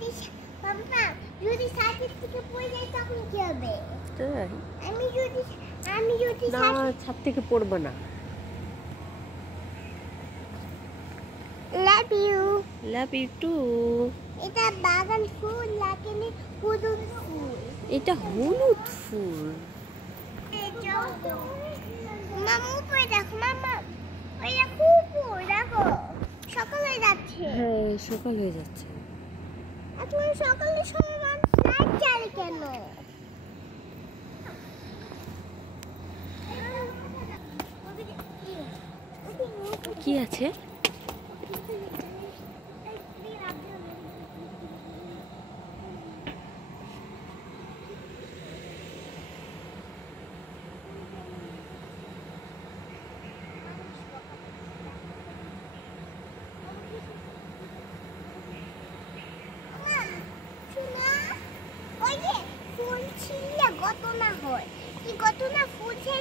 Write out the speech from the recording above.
যদি বাবা যদি ছাদের থেকে পড়ে যাই তখন কি হবে? তাই? আমি যদি না, ছাদ থেকে পড়বে না। Love you. Love you too. এটা বাগান ফুল লাগেনি, হলুদ ফুল। এটা হলুদ ফুল। মামা উপরে দেখো, মামা ওই দেখো উপরে দেখো, সকাল হয়ে যাচ্ছে। হ্যাঁ, সকাল হয়ে যাচ্ছে। এখন সকালের সময় মানুষ লাইট জ্বালে কেন? কি আছে? ওই যে ফুল ছিঁড়লে ঘটনা হয়, কি ঘটনা? ফুল ছিঁড়লে